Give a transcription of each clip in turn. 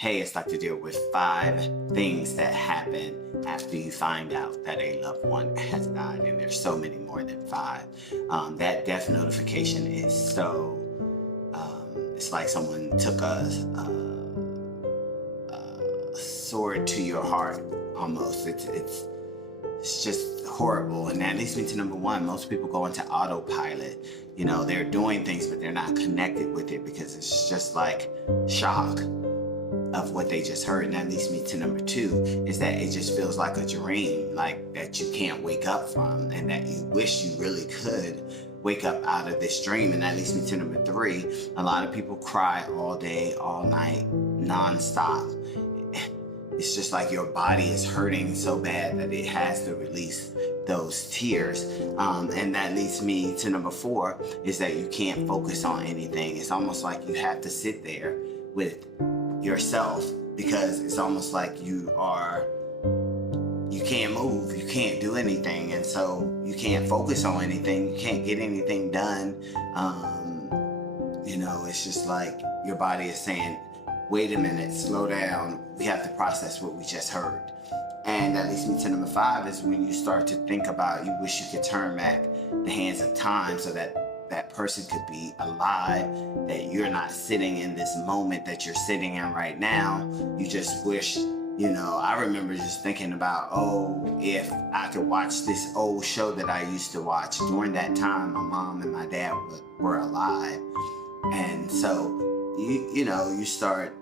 hey, it's Dr. Deal with 5 things that happen after you find out that a loved one has died. And there's so many more than 5. That death notification is so, it's like someone took a sword to your heart almost. It's just horrible. And that leads me to number 1. Most people go into autopilot. They're doing things, but they're not connected with it because it's just like shock of what they just heard. And that leads me to number 2, is that it just feels like a dream, like that you can't wake up from, and that you wish you really could wake up out of this dream. And that leads me to number 3. A lot of people cry all day, all night, nonstop. It's just like your body is hurting so bad that it has to release those tears. And that leads me to number 4, is that you can't focus on anything. It's almost like you have to sit there with yourself, because it's almost like you can't move, you can't do anything, and so you can't focus on anything, you can't get anything done. It's just like your body is saying, wait a minute, slow down, we have to process what we just heard. And that leads me to number 5, is when you start to think about, you wish you could turn back the hands of time so that that person could be alive, that you're not sitting in this moment that you're sitting in right now. You just wish, I remember just thinking about, if I could watch this old show that I used to watch. During that time, my mom and my dad were alive. And so, you start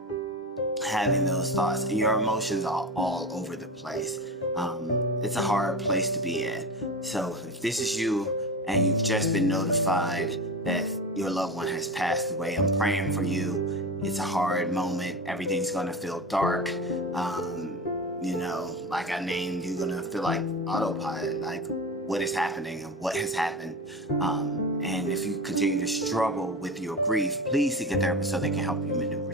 having those thoughts, and your emotions are all over the place. It's a hard place to be in. So if this is you and you've just been notified that your loved one has passed away, I'm praying for you. It's a hard moment. Everything's gonna feel dark. Like I named, you're gonna feel like autopilot, like what is happening and what has happened. And if you continue to struggle with your grief, please seek a therapist so they can help you maneuver